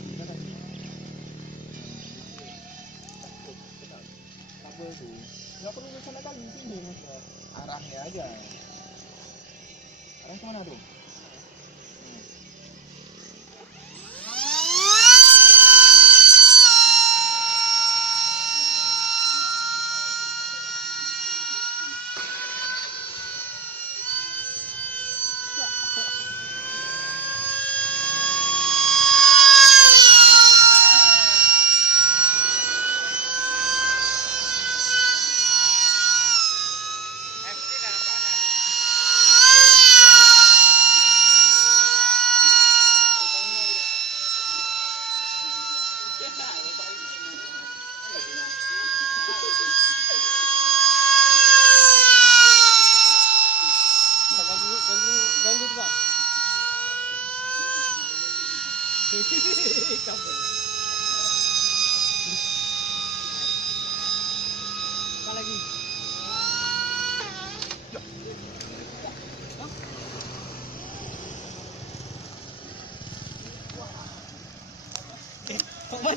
kita tadi. Kabel tuh nggak perlu sana kali sini mas, arahnya aja. Arah kemana tuh? Ganggu tuh bang. Kabel.